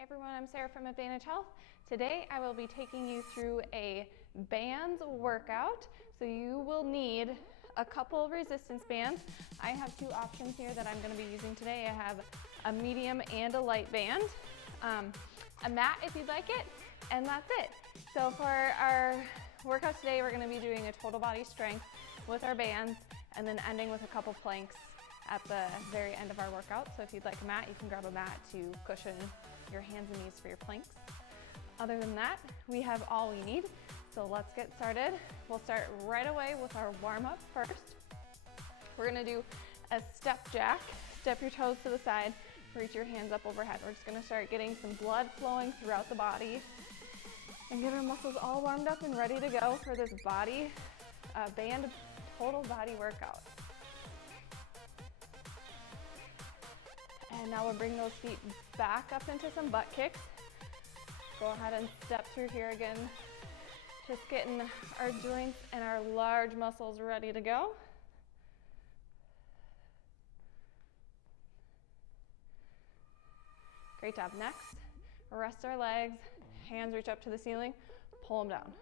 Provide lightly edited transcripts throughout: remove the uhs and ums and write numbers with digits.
Hi everyone, I'm Sarah from Advantage Health. Today I will be taking you through a bands workout. So you will need a couple resistance bands. I have two options here that I'm going to be using today. I have a medium and a light band, a mat if you'd like it, and that's it. So for our workout today, we're going to be doing a total body strength with our bands and then ending with a couple planks at the very end of our workout. So if you'd like a mat, you can grab a mat to cushion your hands and knees for your planks. Other than that, we have all we need. So let's get started. We'll start right away with our warm-up first. We're gonna do a step jack. Step your toes to the side, reach your hands up overhead. We're just gonna start getting some blood flowing throughout the body and get our muscles all warmed up and ready to go for this band total body workout. And now we'll bring those feet back up into some butt kicks. Go ahead and step through here again. Just getting our joints and our large muscles ready to go. Great job. Next, rest our legs. Hands reach up to the ceiling. Pull them down.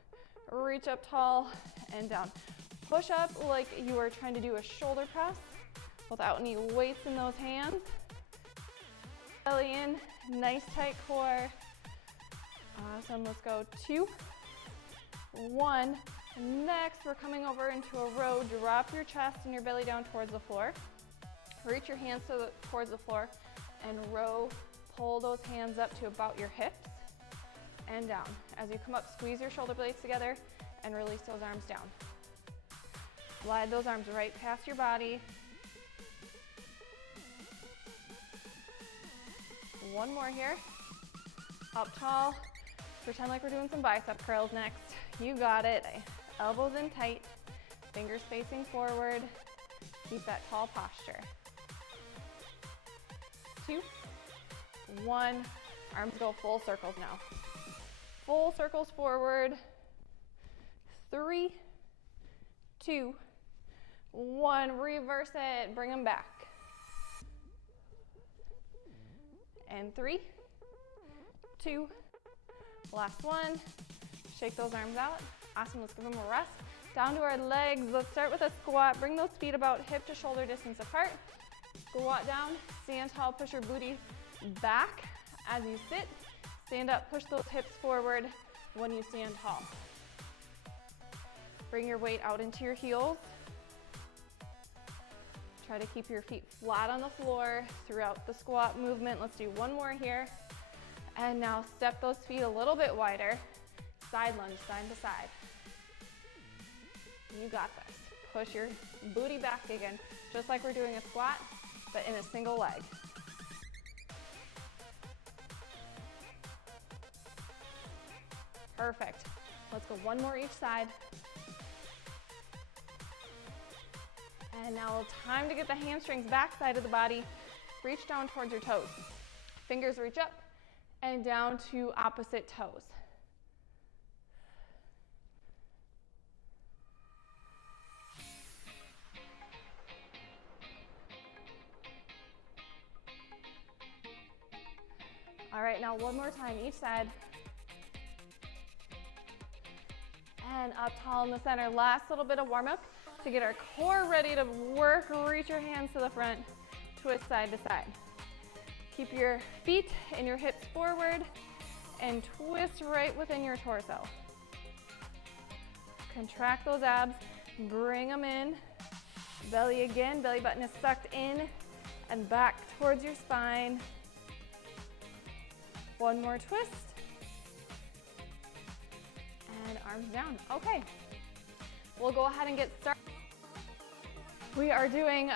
Reach up tall and down. Push up like you are trying to do a shoulder press without any weights in those hands. Belly in, nice tight core. Awesome, let's go 2, 1. Next, we're coming over into a row. Drop your chest and your belly down towards the floor. Reach your hands towards the floor and row. Pull those hands up to about your hips and down. As you come up, squeeze your shoulder blades together and release those arms down. Slide those arms right past your body. One more here. Up tall. Pretend like we're doing some bicep curls next. You got it. Elbows in tight. Fingers facing forward. Keep that tall posture. 2, 1. Arms go full circles now. Full circles forward. 3, 2, 1. Reverse it. Bring them back. And 3, 2, last one. Shake those arms out. Awesome, let's give them a rest. Down to our legs. Let's start with a squat. Bring those feet about hip to shoulder distance apart. Squat down, stand tall, push your booty back as you sit. Stand up, push those hips forward when you stand tall. Bring your weight out into your heels. Try to keep your feet flat on the floor throughout the squat movement. Let's do one more here. And now step those feet a little bit wider. Side lunge, side to side. You got this. Push your booty back again, just like we're doing a squat, but in a single leg. Perfect. Let's go one more each side. And now time to get the hamstrings back side of the body. Reach down towards your toes. Fingers reach up and down to opposite toes. All right, now one more time each side. And up tall in the center. Last little bit of warm up to get our core ready to work. Reach your hands to the front, twist side to side. Keep your feet and your hips forward and twist right within your torso. Contract those abs, bring them in. Belly again, belly button is sucked in and back towards your spine. One more twist. And arms down. Okay, we'll go ahead and get started. We are doing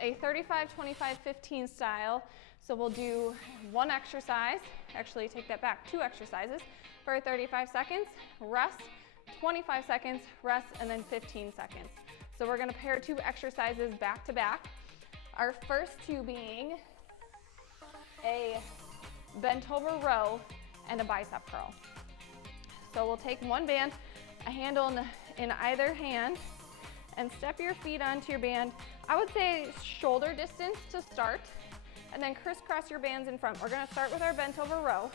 a 35, 25, 15 style. So we'll do one exercise, actually take that back, 2 exercises for 35 seconds, rest, 25 seconds, rest, and then 15 seconds. So we're gonna pair 2 exercises back to back. Our first 2 being a bent over row and a bicep curl. So we'll take one band, a handle in either hand, and step your feet onto your band. I would say shoulder distance to start, and then crisscross your bands in front. We're gonna start with our bent over row.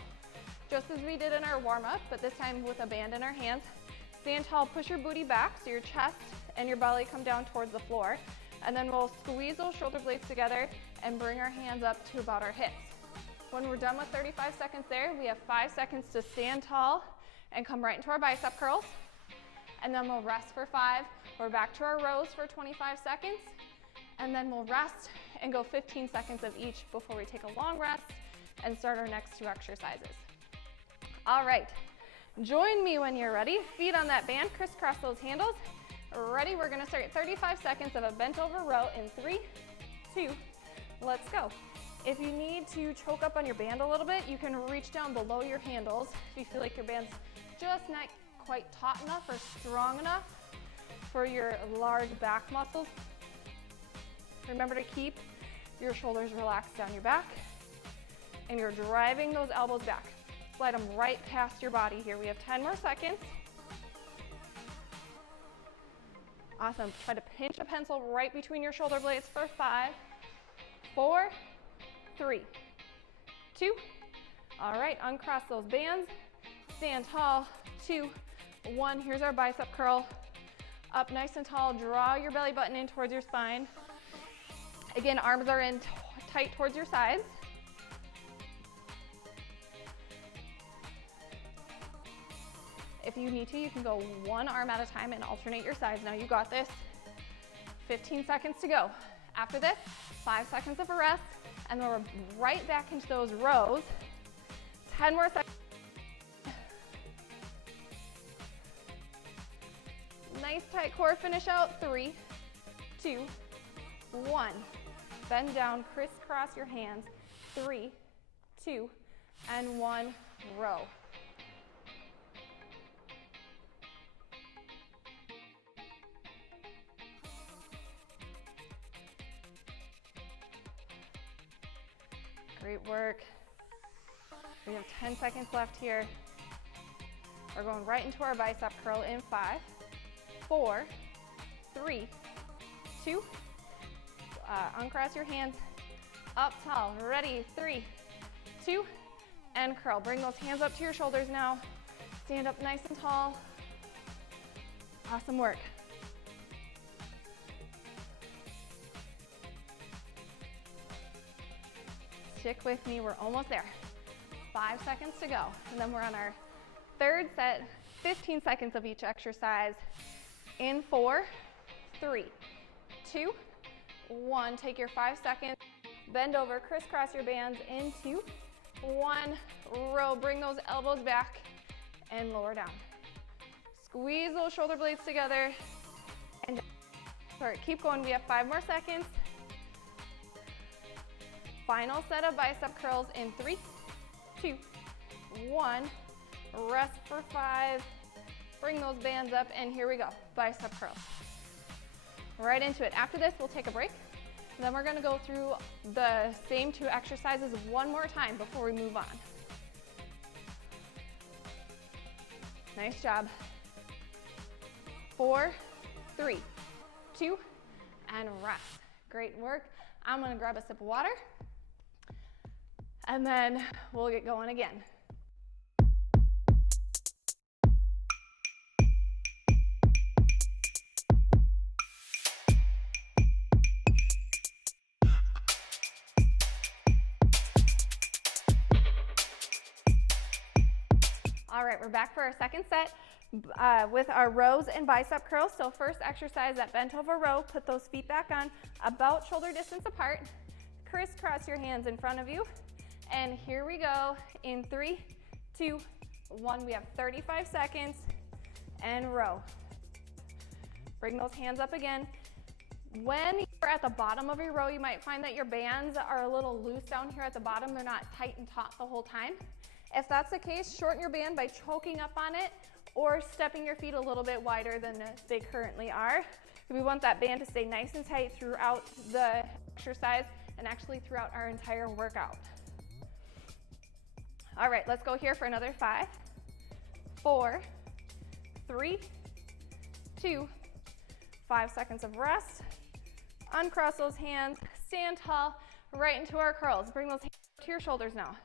just as we did in our warm-up, but this time with a band in our hands. Stand tall, push your booty back so your chest and your belly come down towards the floor. And then we'll squeeze those shoulder blades together and bring our hands up to about our hips. When we're done with 35 seconds there, we have 5 seconds to stand tall and come right into our bicep curls. And then we'll rest for 5. We're back to our rows for 25 seconds. And then we'll rest and go 15 seconds of each before we take a long rest and start our next 2 exercises. All right, join me when you're ready. Feet on that band, crisscross those handles. Ready, we're gonna start 35 seconds of a bent over row in 3, 2, let's go. If you need to choke up on your band a little bit, you can reach down below your handles if you feel like your band's just not quite taut enough or strong enough for your large back muscles. Remember to keep your shoulders relaxed down your back, and you're driving those elbows back. Slide them right past your body here. We have 10 more seconds. Awesome. Try to pinch a pencil right between your shoulder blades for 5, 4, 3, 2. All right, uncross those bands. Stand tall. 2, 1. Here's our bicep curl. Up nice and tall. Draw your belly button in towards your spine. Again, arms are in tight towards your sides. If you need to, you can go 1 arm at a time and alternate your sides. Now you got this. 15 seconds to go. After this, 5 seconds of a rest, and then we're right back into those rows. 10 more seconds. Nice tight core finish out. 3, 2, 1. Bend down, crisscross your hands. 3, 2, and 1. Row. Great work. We have 10 seconds left here. We're going right into our bicep curl in 5, 4, 3, 2. Uncross your hands. Up tall. Ready. 3, 2, and curl. Bring those hands up to your shoulders now. Stand up nice and tall. Awesome work. Stick with me, we're almost there. 5 seconds to go. And then we're on our third set, 15 seconds of each exercise. In 4, 3, 2, 1. Take your 5 seconds. Bend over, crisscross your bands. In 2, 1. Row, bring those elbows back and lower down. Squeeze those shoulder blades together. And sorry, keep going, we have 5 more seconds. Final set of bicep curls in 3, 2, 1. Rest for 5. Bring those bands up, and here we go. Bicep curls. Right into it. After this, we'll take a break. And then we're going to go through the same 2 exercises one more time before we move on. Nice job. 4, 3, 2, and rest. Great work. I'm going to grab a sip of water. And then we'll get going again. All right, we're back for our second set with our rows and bicep curls. So first exercise, that bent over row. Put those feet back on about shoulder distance apart. Crisscross your hands in front of you. And here we go in 3, 2, 1. We have 35 seconds and row. Bring those hands up again. When you're at the bottom of your row, you might find that your bands are a little loose down here at the bottom. They're not tight and taut the whole time. If that's the case, shorten your band by choking up on it or stepping your feet a little bit wider than they currently are. We want that band to stay nice and tight throughout the exercise and actually throughout our entire workout. All right, let's go here for another 5, 4, 3, 2, 5 seconds of rest. Uncross those hands, stand tall, right into our curls. Bring those hands to your shoulders now.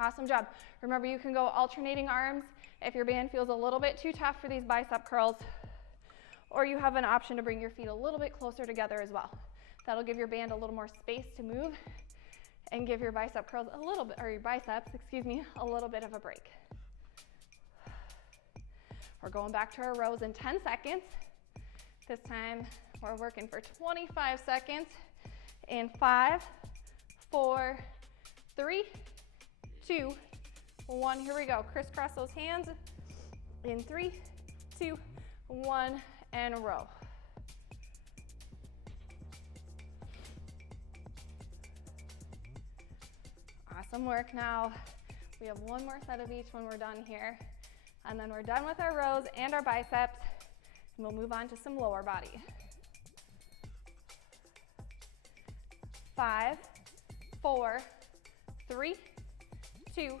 Awesome job. Remember, you can go alternating arms if your band feels a little bit too tough for these bicep curls, or you have an option to bring your feet a little bit closer together as well. That'll give your band a little more space to move and give your bicep curls a little bit, or your biceps, excuse me, a little bit of a break. We're going back to our rows in 10 seconds. This time we're working for 25 seconds in 5, 4, 3, 2, 1. Here we go. Crisscross those hands in 3, 2, 1, and row. Awesome work. Now we have one more set of each when we're done here, and then we're done with our rows and our biceps, and we'll move on to some lower body. 5, 4, 3, 2,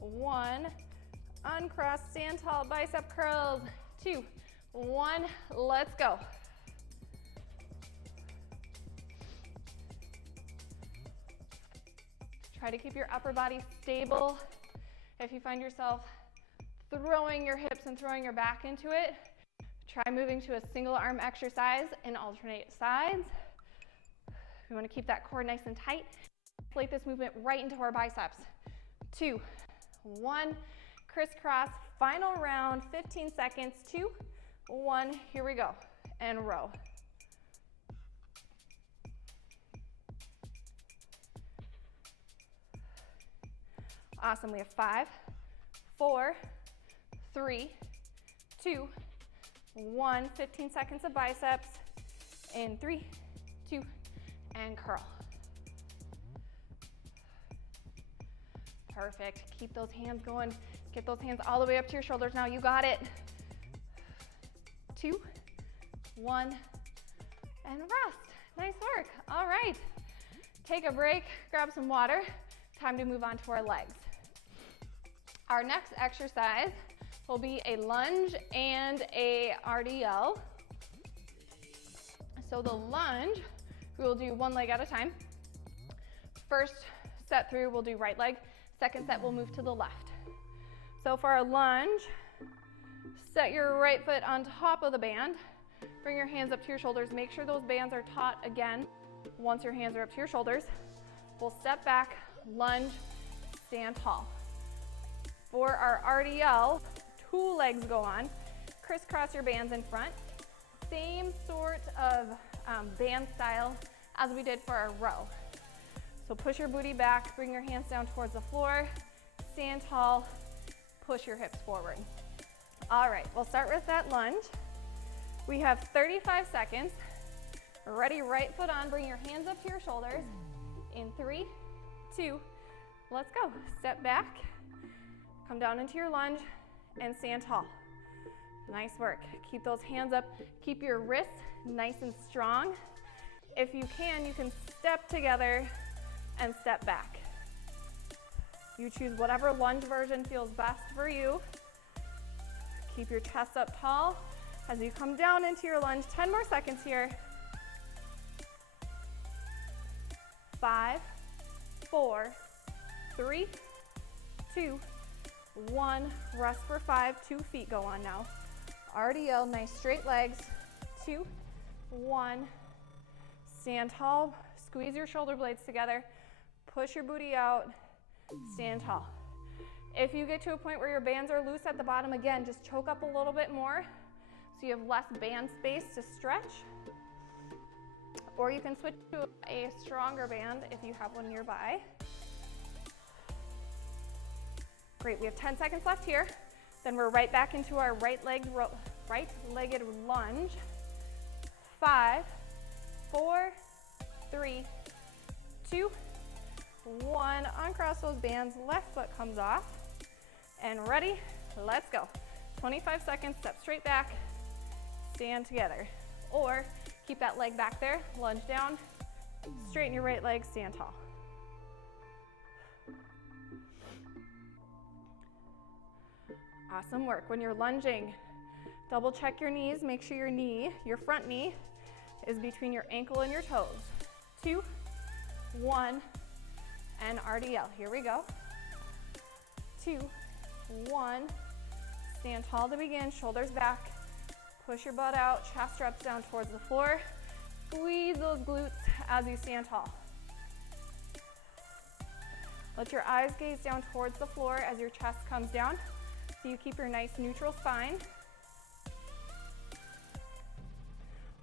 1. Uncross, stand tall, bicep curls. 2, 1. Let's go. Try to keep your upper body stable. If you find yourself throwing your hips and throwing your back into it, try moving to a single arm exercise and alternate sides. We want to keep that core nice and tight. Inflate this movement right into our biceps. 2, 1, crisscross, final round, 15 seconds, 2, 1, here we go, and row. Awesome, we have 5, 4, 3, 2, 1, 15 seconds of biceps, in 3, 2, and curl. Perfect. Keep those hands going. Get those hands all the way up to your shoulders now. You got it. 2, 1, and rest. Nice work. All right. Take a break, grab some water. Time to move on to our legs. Our next exercise will be a lunge and a RDL. So the lunge, we will do one leg at a time. First set through, we'll do right leg. Second set, we'll move to the left. So for our lunge, set your right foot on top of the band. Bring your hands up to your shoulders. Make sure those bands are taut again once your hands are up to your shoulders. We'll step back, lunge, stand tall. For our RDL, 2 legs go on. Crisscross your bands in front. Same sort of band style as we did for our row. So push your booty back, bring your hands down towards the floor, stand tall, push your hips forward. All right, we'll start with that lunge. We have 35 seconds. Ready, right foot on, bring your hands up to your shoulders. In 3, 2, let's go. Step back, come down into your lunge, and stand tall. Nice work. Keep those hands up. Keep your wrists nice and strong. If you can step together and step back. You choose whatever lunge version feels best for you. Keep your chest up tall as you come down into your lunge. 10 more seconds here. 5, 4, 3, 2, 1. Rest for 5. 2 feet go on now. RDL, nice straight legs. 2, 1. Stand tall. Squeeze your shoulder blades together. Push your booty out. Stand tall. If you get to a point where your bands are loose at the bottom, again, just choke up a little bit more so you have less band space to stretch. Or you can switch to a stronger band if you have one nearby. Great, we have 10 seconds left here. Then we're right back into our right-legged lunge. 5, 4, 3, 2, 1. Uncross those bands, left foot comes off. And ready, let's go. 25 seconds, step straight back, stand together. Or keep that leg back there, lunge down, straighten your right leg, stand tall. Awesome work. When you're lunging, double check your knees. Make sure your front knee is between your ankle and your toes. 2, 1, and RDL. Here we go. 2, 1. Stand tall to begin, shoulders back. Push your butt out, chest drops down towards the floor. Squeeze those glutes as you stand tall. Let your eyes gaze down towards the floor as your chest comes down, so you keep your nice neutral spine.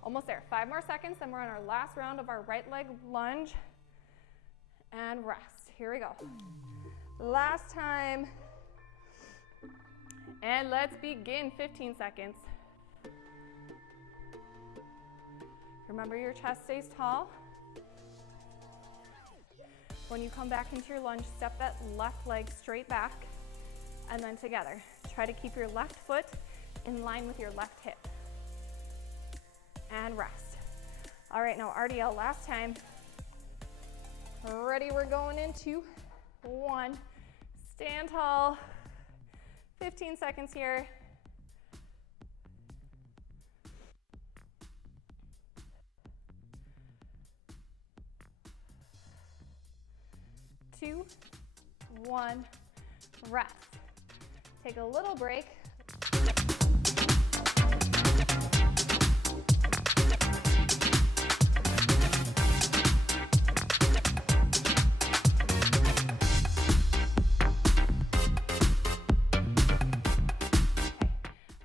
Almost there. 5 more seconds, then we're on our last round of our right leg lunge. And rest. Here we go. Last time. And let's begin. 15 seconds. Remember, your chest stays tall. When you come back into your lunge, step that left leg straight back and then together. Try to keep your left foot in line with your left hip. And rest. All right, now RDL last time. Ready, we're going into 1. Stand tall. 15 seconds here. 2, 1, rest. Take a little break.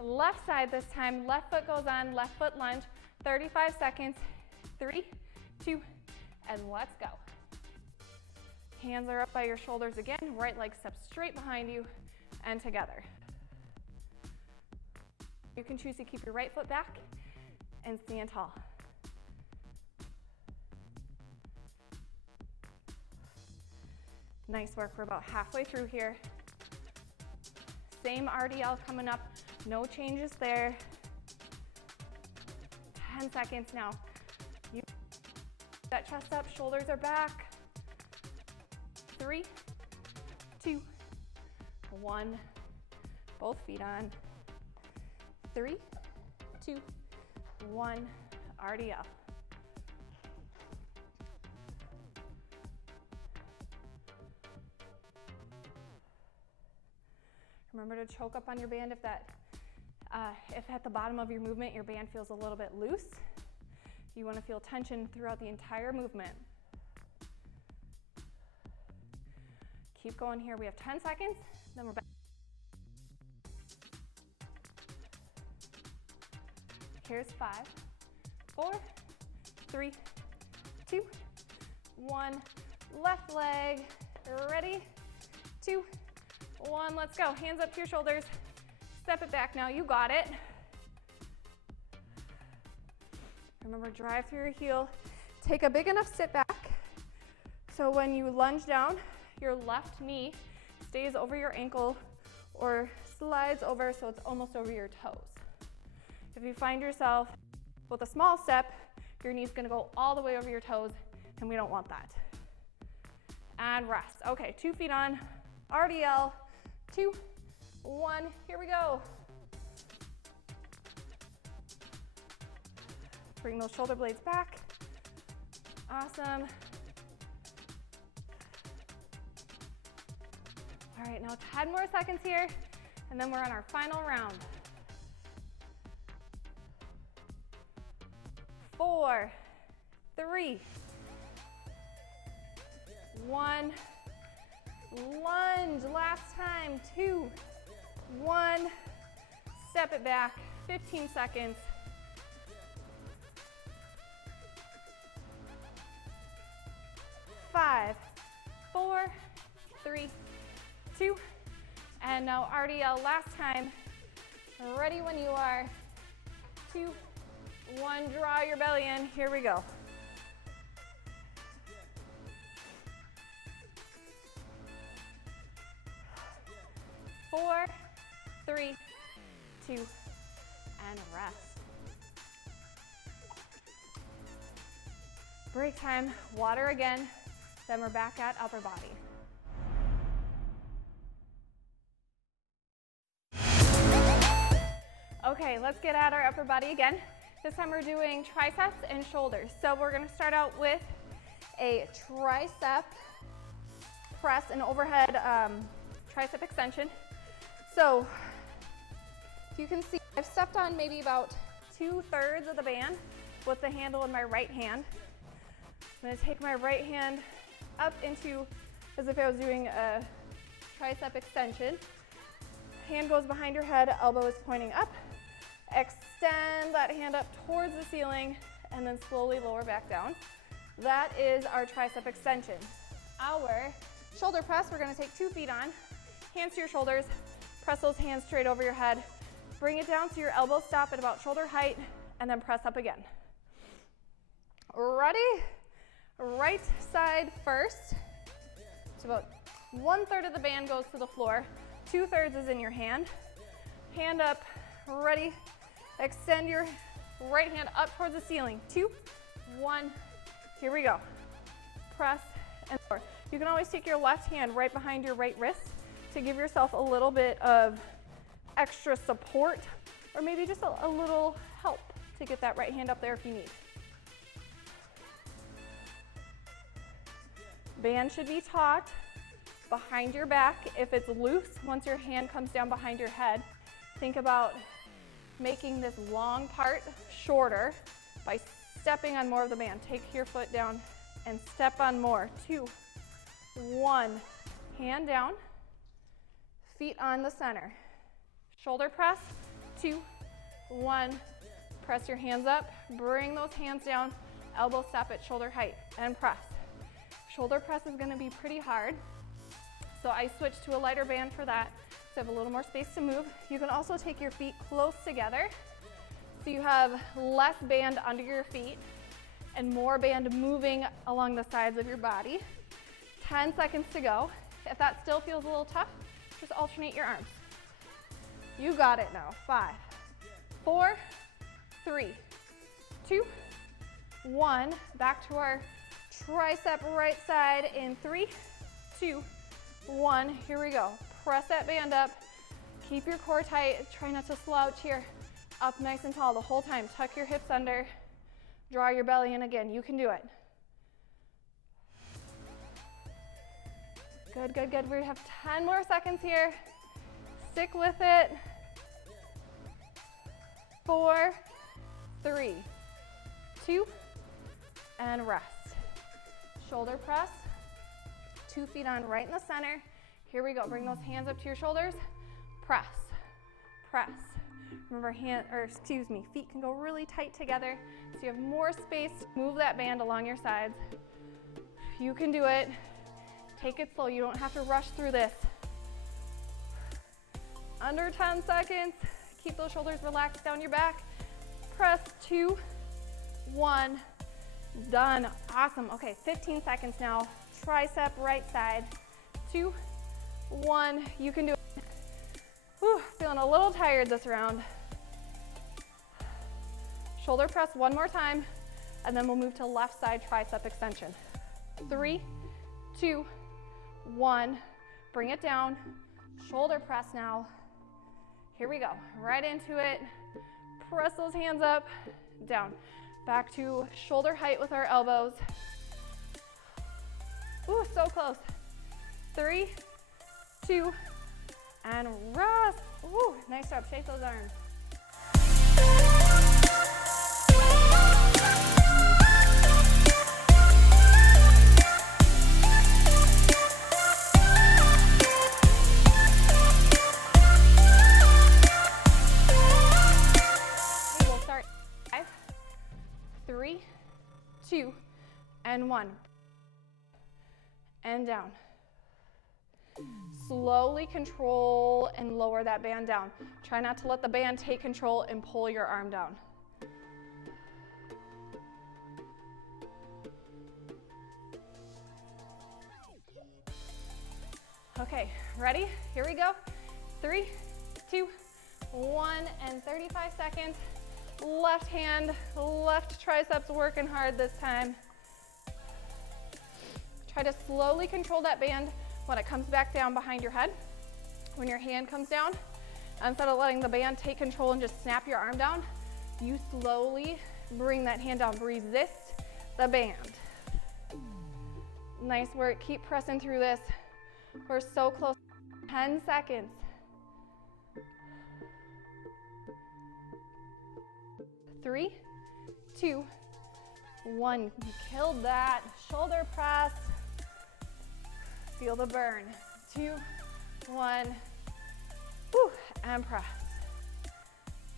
Left side this time, left foot goes on, left foot lunge, 35 seconds, 3, 2, and let's go. Hands are up by your shoulders again, right leg steps straight behind you and together. You can choose to keep your right foot back and stand tall. Nice work, we're about halfway through here. Same RDL coming up, no changes there. 10 seconds now. You that chest up, shoulders are back. 3, 2, 1. Both feet on. 3, 2, 1. RDL. Remember to choke up on your band if at the bottom of your movement your band feels a little bit loose. You want to feel tension throughout the entire movement. Keep going here. We have 10 seconds, then we're back. Here's 5, 4, 3, 2, 1. Left leg. Ready? 2, 1. Let's go. Hands up to your shoulders. Step it back now. You got it. Remember, drive through your heel. Take a big enough sit back so when you lunge down, your left knee stays over your ankle or slides over so it's almost over your toes. If you find yourself with a small step, your knee's gonna go all the way over your toes, and we don't want that. And rest. Okay, 2 feet on, RDL, 2, 1, here we go. Bring those shoulder blades back. Awesome. All right, now 10 more seconds here, and then we're on our final round. 4, 3, 1. Lunge, last time. 2, 1. Step it back, 15 seconds. 5, 4, 3, 2, and now RDL last time. Ready when you are. 2, 1, draw your belly in. Here we go. Four, 3, 2, and rest. Break time, water again, then we're back at upper body. Okay, let's get at our upper body again. This time we're doing triceps and shoulders. So we're gonna start out with a tricep press, an overhead tricep extension. So you can see I've stepped on maybe about 2/3 of the band with the handle in my right hand. I'm gonna take my right hand up into as if I was doing a tricep extension. Hand goes behind your head, elbow is pointing up. Extend that hand up towards the ceiling and then slowly lower back down. That is our tricep extension. Our shoulder press, we're gonna take 2 feet on, hands to your shoulders, press those hands straight over your head. Bring it down so your elbows stop at about shoulder height and then press up again. Ready? Right side first. So about 1/3 of the band goes to the floor, 2/3 is in your hand. Hand up, ready. Extend your right hand up towards the ceiling. 2, 1, here we go. Press and lower. You can always take your left hand right behind your right wrist to give yourself a little bit of extra support, or maybe just a little help to get that right hand up there if you need. Band should be taut behind your back. If it's loose, once your hand comes down behind your head, think about making this long part shorter by stepping on more of the band. Take your foot down and step on more. 2, 1, hand down, feet on the center. Shoulder press, 2, 1, press your hands up, bring those hands down, elbow stop at shoulder height, and press. Shoulder press is gonna be pretty hard, so I switched to a lighter band for that, so I have a little more space to move. You can also take your feet close together, so you have less band under your feet and more band moving along the sides of your body. 10 seconds to go. If that still feels a little tough, just alternate your arms. You got it now. 5, 4, 3, 2, 1. Back to our tricep right side in 3, 2, 1. Here we go. Press that band up. Keep your core tight. Try not to slouch here. Up nice and tall the whole time. Tuck your hips under. Draw your belly in again. You can do it. Good, good, good. We have 10 more seconds here. Stick with it. 4, 3, 2, and rest. Shoulder press. 2 feet on right in the center. Here we go. Bring those hands up to your shoulders. Press, press. Remember, feet can go really tight together, so you have more space to move that band along your sides. You can do it. Take it slow. You don't have to rush through this. Under 10 seconds. Keep those shoulders relaxed down your back. Press. 2, 1. Done. Awesome. Okay, 15 seconds now. Tricep right side. 2, 1. You can do it. Whew, feeling a little tired this round. Shoulder press one more time, and then we'll move to left side tricep extension. 3, 2, 1. Bring it down. Shoulder press now. Here we go. Right into it. Press those hands up, down. Back to shoulder height with our elbows. Ooh, so close. 3, 2, and rest. Ooh, nice job. Shake those arms. Okay, we'll start 5, 3, 2, and 1. And down. Slowly control and lower that band down. Try not to let the band take control and pull your arm down. Okay, ready? Here we go. 3, 2, 1, and 35 seconds. Left hand, left triceps working hard this time. Try to slowly control that band when it comes back down behind your head. When your hand comes down, instead of letting the band take control and just snap your arm down, you slowly bring that hand down. Resist the band. Nice work. Keep pressing through this. We're so close. 10 seconds. 3, 2, 1. You killed that. Shoulder press. Feel the burn. 2, 1. Whew. And press.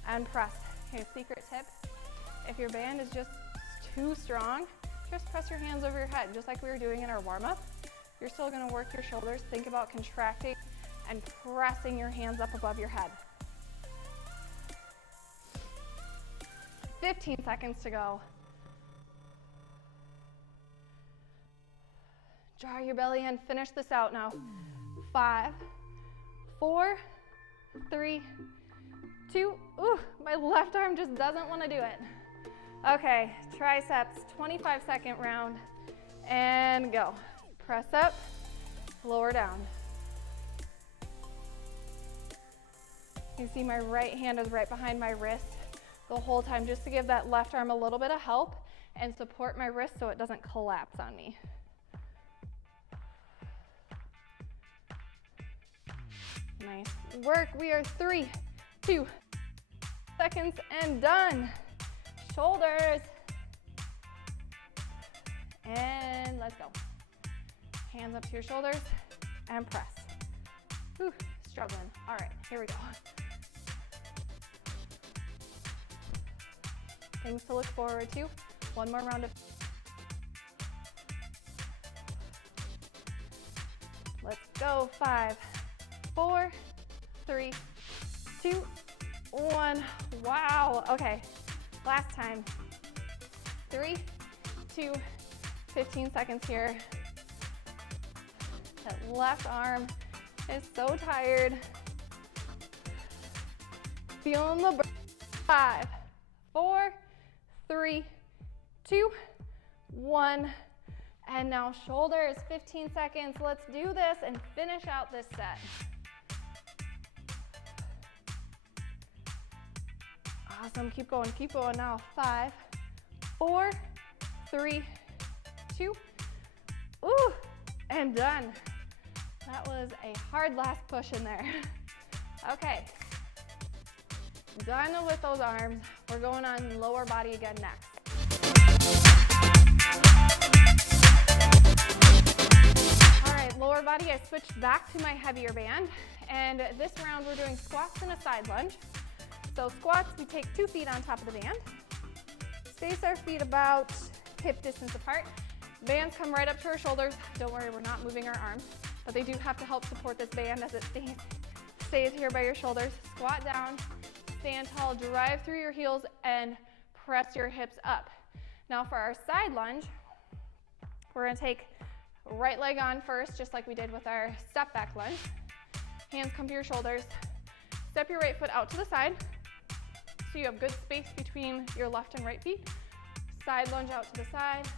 And press. Okay, secret tip. If your band is just too strong, just press your hands over your head, just like we were doing in our warm-up. You're still gonna work your shoulders. Think about contracting and pressing your hands up above your head. 15 seconds to go. Draw your belly in, finish this out now. 5, 4, 3, 2, ooh, my left arm just doesn't want to do it. Okay, triceps, 25-second round, and go. Press up, lower down. You see my right hand is right behind my wrist the whole time, just to give that left arm a little bit of help and support my wrist so it doesn't collapse on me. Nice work. We are 3, 2 seconds and done. Shoulders. And let's go. Hands up to your shoulders and press. Whew, struggling. All right, here we go. Things to look forward to. One more round of. Let's go. 5, 4, 3, 2, 1. Wow. Okay. Last time. 3, 2, 15 seconds here. That left arm is so tired. Feeling the burn. 5, 4, 3, 2, 1. And now shoulders, 15 seconds. Let's do this and finish out this set. Awesome, keep going now. 5, 4, 3, 2, ooh, and done. That was a hard last push in there. Okay, done with those arms. We're going on lower body again next. All right, lower body, I switched back to my heavier band, and this round we're doing squats and a side lunge. So squats, we take 2 feet on top of the band, space our feet about hip distance apart. Bands come right up to our shoulders. Don't worry, we're not moving our arms, but they do have to help support this band as it stays here by your shoulders. Squat down, stand tall, drive through your heels, and press your hips up. Now for our side lunge, we're gonna take right leg on first, just like we did with our step back lunge. Hands come to your shoulders. Step your right foot out to the side, so you have good space between your left and right feet. Side lunge out to the side.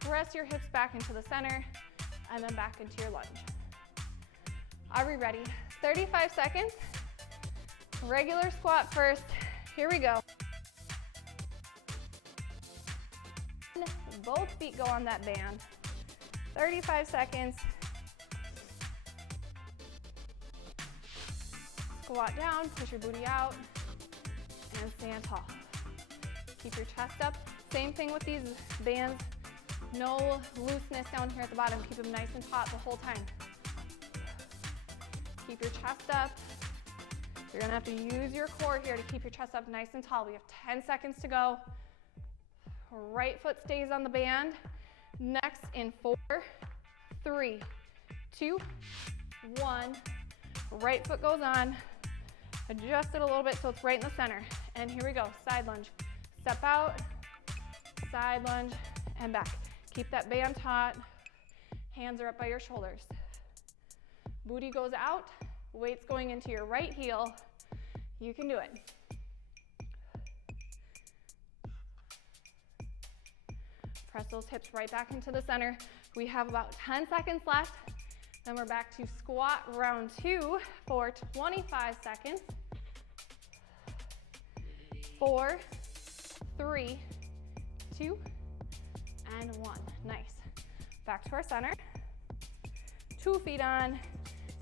Press your hips back into the center, and then back into your lunge. Are we ready? 35 seconds. Regular squat first. Here we go. Both feet go on that band. 35 seconds. Squat down, push your booty out, and stand tall. Keep your chest up. Same thing with these bands. No looseness down here at the bottom. Keep them nice and taut the whole time. Keep your chest up. You're gonna have to use your core here to keep your chest up nice and tall. We have 10 seconds to go. Right foot stays on the band. Next in 4, 3, 2, 1. Right foot goes on. Adjust it a little bit so it's right in the center. And here we go, side lunge. Step out, side lunge, and back. Keep that band taut. Hands are up by your shoulders. Booty goes out, weight's going into your right heel. You can do it. Press those hips right back into the center. We have about 10 seconds left. Then we're back to squat round 2 for 25 seconds. 4, 3, 2, and 1. Nice. Back to our center. 2 feet on,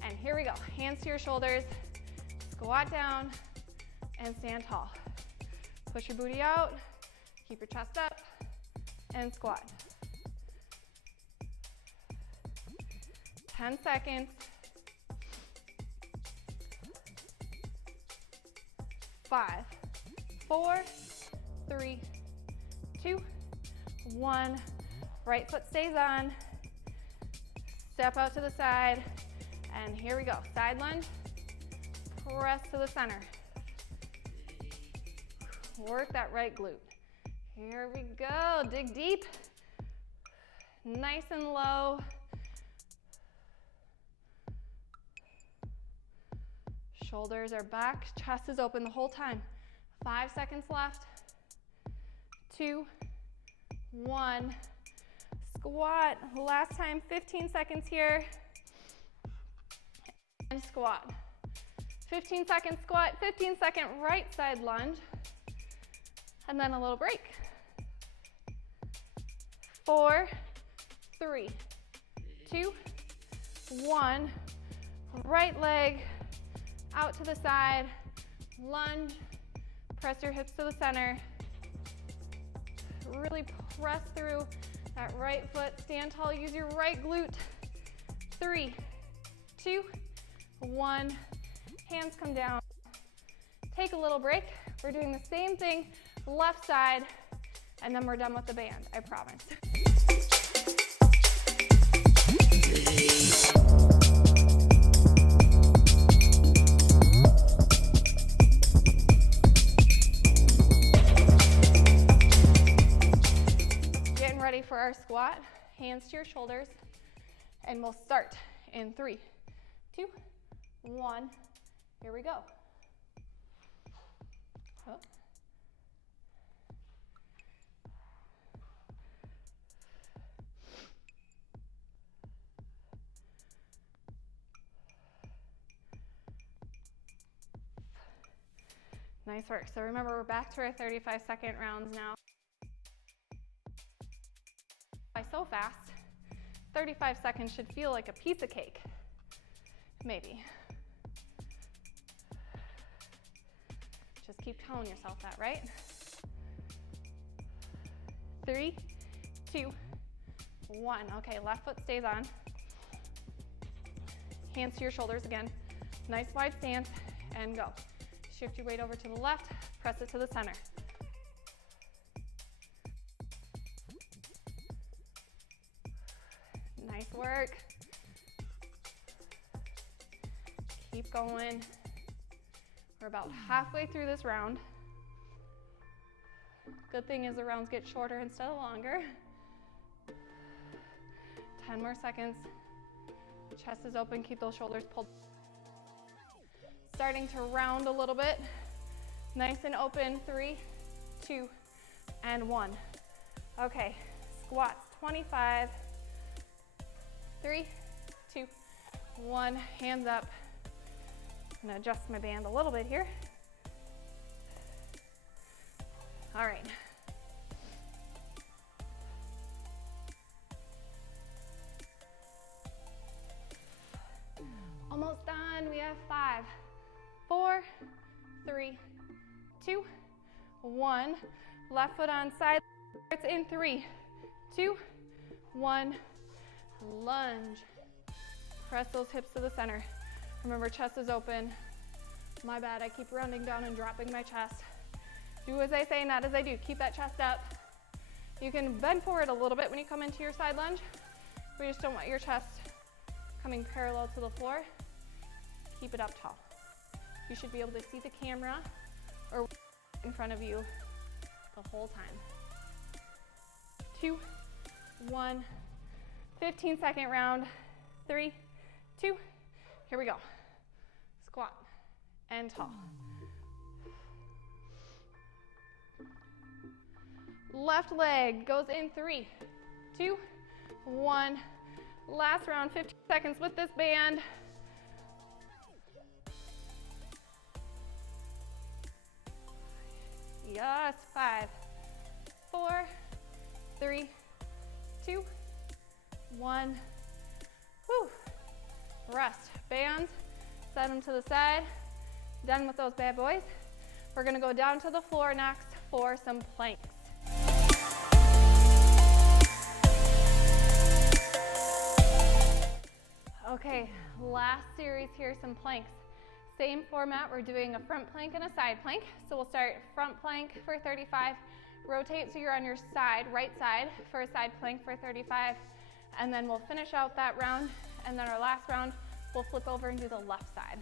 And here we go. Hands to your shoulders, squat down, and stand tall. Push your booty out, keep your chest up, and squat. 10 seconds. 5, 4, 3, 2, 1. Right foot stays on. Step out to the side. And here we go. Side lunge. Press to the center. Work that right glute. Here we go. Dig deep. Nice and low. Shoulders are back. Chest is open the whole time. 5 seconds left. 2, 1. Squat. Last time, 15 seconds here. And squat. 15 second squat, 15-second right side lunge. And then a little break. 4, 3, 2, 1. Right leg out to the side. Lunge. Press your hips to the center. Really press through that right foot. Stand tall. Use your right glute. 3, 2, 1. Hands come down. Take a little break. We're doing the same thing, left side, and then we're done with the band, I promise. Getting ready for our squat. Hands to your shoulders, and we'll start in 3, 2, 1. Here we go. Oh. Nice work. So remember, we're back to our 35-second rounds now. By so fast, 35 seconds should feel like a piece of cake. Maybe. Just keep telling yourself that, right? 3, 2, 1. Okay, left foot stays on. Hands to your shoulders again. Nice wide stance, and go. Shift your weight over to the left, press it to the center. Nice work. Keep going. We're about halfway through this round. Good thing is the rounds get shorter instead of longer. 10 more seconds. Chest is open, keep those shoulders pulled. Starting to round a little bit. Nice and open. 3, 2, and 1. Okay, squats 25. 3, 2, 1. Hands up. I'm gonna adjust my band a little bit here. All right. Almost done. We have 5, 4, 3, 2, 1. Left foot on side. It's in 3, 2, 1. Lunge. Press those hips to the center. Remember, chest is open. My bad, I keep rounding down and dropping my chest. Do as I say, not as I do. Keep that chest up. You can bend forward a little bit when you come into your side lunge. We just don't want your chest coming parallel to the floor. Keep it up tall. You should be able to see the camera or in front of you the whole time. 2, 1. 15-second round. 3, 2. Here we go. Squat and tall. Left leg goes in 3, 2, 1. Last round, 15 seconds with this band. Yes, 5, 4, 3, 2, 1. Whew. rest. Bands, set them to the side. Done with those bad boys. We're gonna go down to the floor next for some planks. Okay, last series here, some planks. Same format, we're doing a front plank and a side plank. So we'll start front plank for 35, rotate so you're on your side, right side for a side plank for 35, and then we'll finish out that round, and then our last round, we'll flip over and do the left side.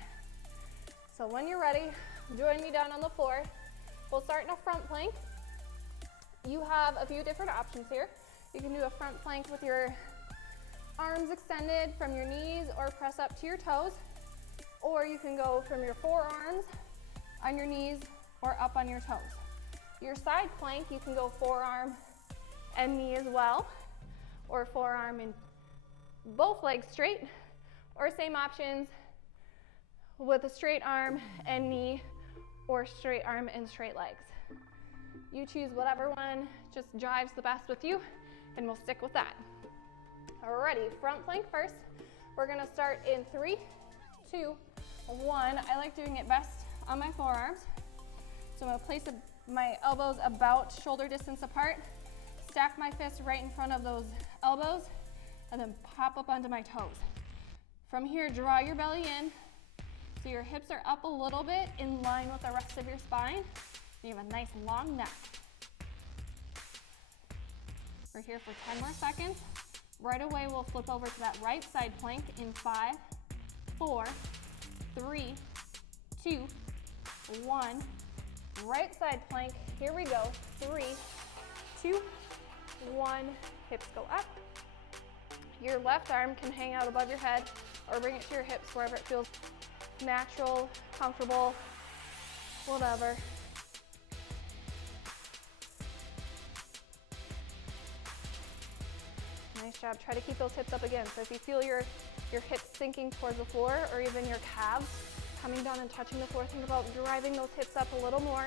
So when you're ready, join me down on the floor. We'll start in a front plank. You have a few different options here. You can do a front plank with your arms extended from your knees or press up to your toes. Or you can go from your forearms on your knees or up on your toes. Your side plank, you can go forearm and knee as well, or forearm and both legs straight, or same options with a straight arm and knee, or straight arm and straight legs. You choose whatever one just jives the best with you, and we'll stick with that. Alrighty, front plank first. We're gonna start in 3, 2, 1. I like doing it best on my forearms. So I'm gonna place my elbows about shoulder distance apart, stack my fists right in front of those elbows, and then pop up onto my toes. From here, draw your belly in, so your hips are up a little bit in line with the rest of your spine. You have a nice long neck. We're here for 10 more seconds. Right away, we'll flip over to that right side plank in 5, 4, 3, 2, 1. Right side plank, here we go. 3, 2, 1. Hips go up. Your left arm can hang out above your head or bring it to your hips wherever it feels natural, comfortable, whatever. Nice job. Try to keep those hips up again. So if you feel your hips sinking towards the floor, or even your calves coming down and touching the floor, think about driving those hips up a little more.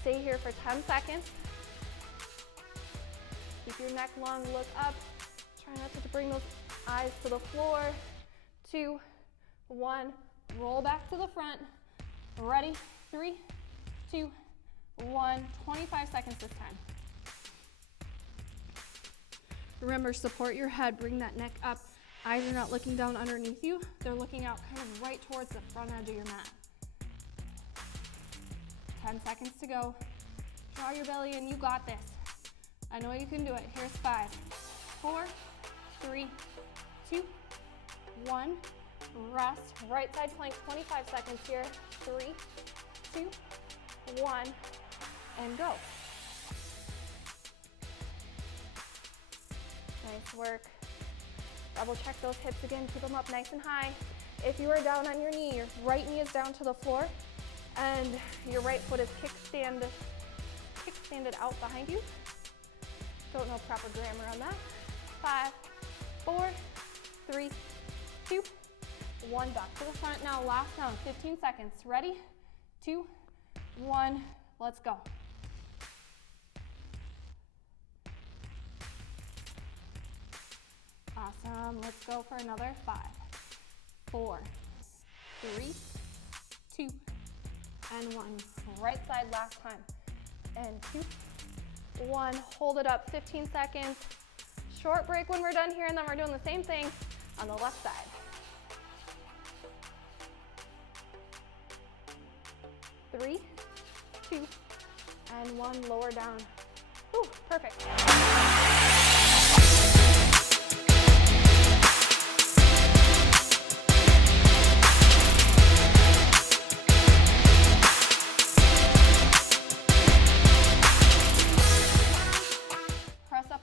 Stay here for 10 seconds. Keep your neck long, look up. Try not to bring those eyes to the floor. 2, 1, roll back to the front. Ready? 3, 2, 1. 25 seconds this time. Remember, support your head, bring that neck up. Eyes are not looking down underneath you. They're looking out kind of right towards the front edge of your mat. 10 seconds to go. Draw your belly in, you got this. I know you can do it. Here's 5, 4, 3, 2, 1. Rest. Right side plank, 25 seconds here. 3, 2, 1, and go. Nice work. Double check those hips again, keep them up nice and high. If you are down on your knee, your right knee is down to the floor and your right foot is kickstanded out behind you. Don't know proper grammar on that. 5, 4, 3, 2, 1, back to the front. Now last round, 15 seconds. Ready? 2, 1, let's go. Awesome, let's go for another 5, 4, 3, 2, and 1. Right side last time. And 2, 1, hold it up, 15 seconds. Short break when we're done here, and then we're doing the same thing on the left side. 3, 2, and 1, lower down. Ooh, perfect.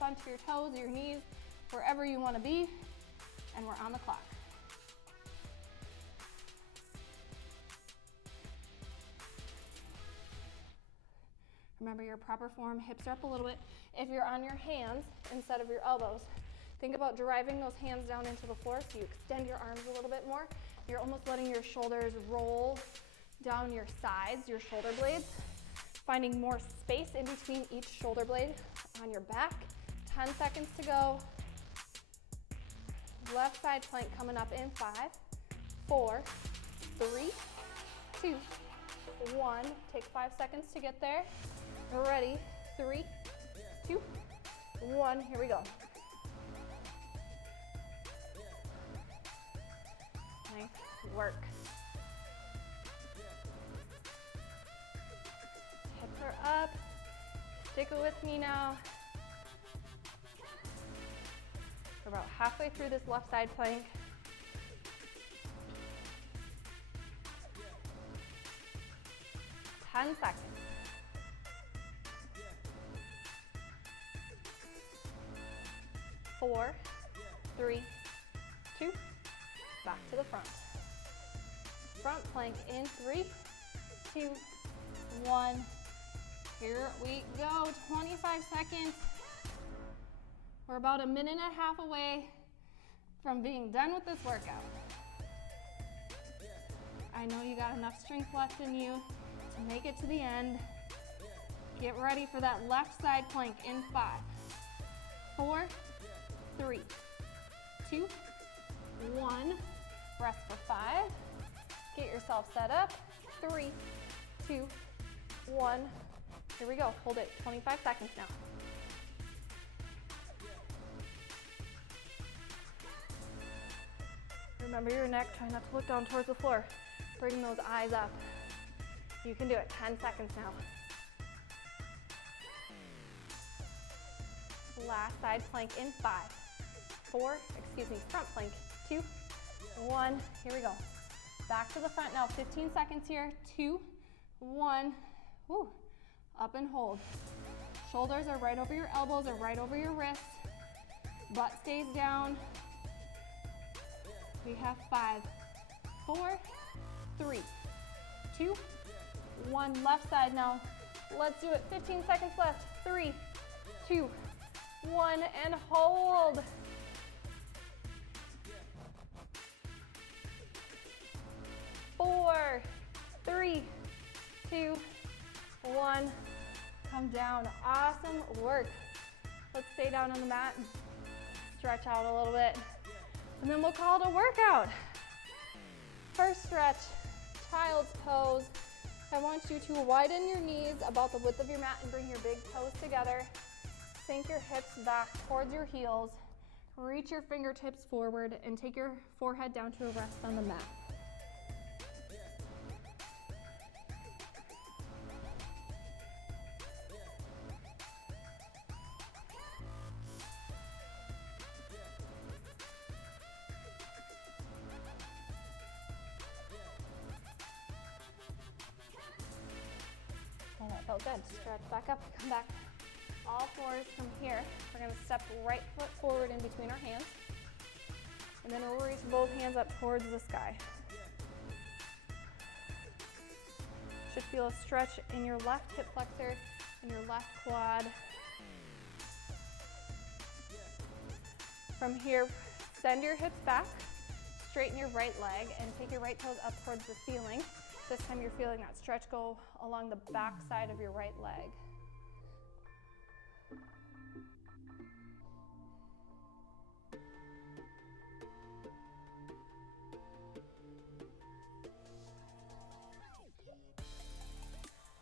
Onto your toes, your knees, wherever you want to be, and we're on the clock. Remember your proper form, hips are up a little bit. If you're on your hands instead of your elbows, think about driving those hands down into the floor so you extend your arms a little bit more. You're almost letting your shoulders roll down your sides, your shoulder blades, finding more space in between each shoulder blade on your back. 10 seconds to go. Left side plank coming up in 5, 4, 3, 2, 1. Take 5 seconds to get there. Ready, 3, 2, 1. Here we go. Nice work. Hips are up. Stick it with me now. We're about halfway through this left side plank. Ten seconds. 4, 3, 2, back to the front. Front plank in 3, 2, 1. Here we go, 25 seconds. We're about a minute and a half away from being done with this workout. I know you got enough strength left in you to make it to the end. Get ready for that left side plank in 5, 4, 3, 2, 1. Rest for 5. Get yourself set up. 3, 2, 1. Here we go. Hold it. 25 seconds now. Remember your neck. Try not to look down towards the floor. Bring those eyes up. You can do it. 10 seconds now. Last side plank in 5, 4, front plank, 2, 1. Here we go. Back to the front now. 15 seconds here. 2, 1. Woo. Up and hold. Shoulders are right over your elbows or right over your wrists. Butt stays down. We have 5, 4, 3, 2, 1. Left side now. Let's do it. 15 seconds left. 3, 2, 1, and hold. 4, 3, 2, 1. Come down. Awesome work. Let's stay down on the mat and stretch out a little bit. And then we'll call it a workout. First stretch, child's pose. I want you to widen your knees about the width of your mat and bring your big toes together. Sink your hips back towards your heels. Reach your fingertips forward and take your forehead down to a rest on the mat. Oh, that felt good. Stretch back up, come back. All fours from here. We're going to step right foot forward in between our hands. And then we'll reach both hands up towards the sky. Should feel a stretch in your left hip flexor and your left quad. From here, send your hips back, straighten your right leg, and take your right toes up towards the ceiling. This time you're feeling that stretch go along the back side of your right leg.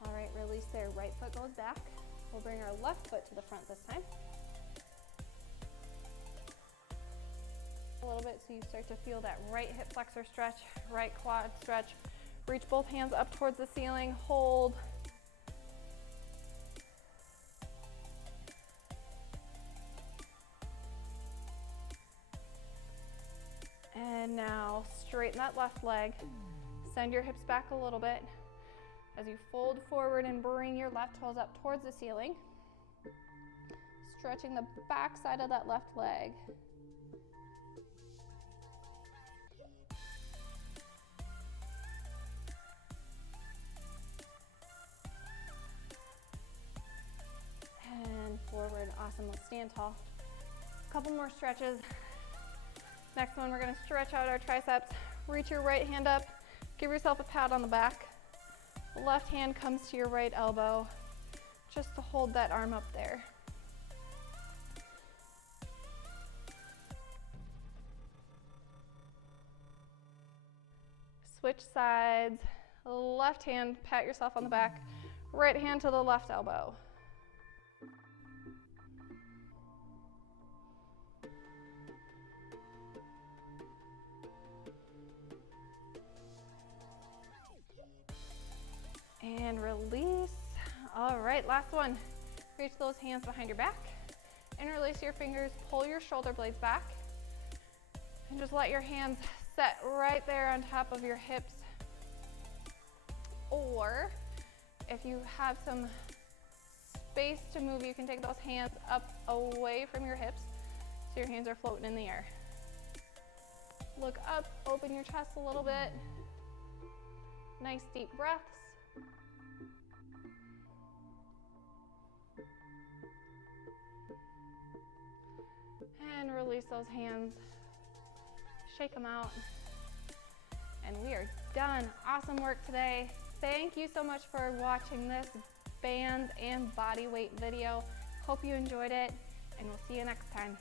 All right, release there. Right foot goes back. We'll bring our left foot to the front this time. A little bit so you start to feel that right hip flexor stretch, right quad stretch. Reach both hands up towards the ceiling, hold. And now straighten that left leg. Send your hips back a little bit as you fold forward and bring your left toes up towards the ceiling. Stretching the back side of that left leg. And forward, awesome. Let's stand tall. A couple more stretches. Next one, we're gonna stretch out our triceps. Reach your right hand up, give yourself a pat on the back. Left hand comes to your right elbow, just to hold that arm up there. switch sides. Left hand, pat yourself on the back. Right hand to the left elbow. And release. All right, last one. Reach those hands behind your back. Interlace your fingers, pull your shoulder blades back. And just let your hands set right there on top of your hips. Or if you have some space to move, you can take those hands up away from your hips so your hands are floating in the air. Look up, open your chest a little bit. Nice deep breaths. And release those hands. Shake them out. And we are done. Awesome work today. Thank you so much for watching this bands and bodyweight video. Hope you enjoyed it, and we'll see you next time.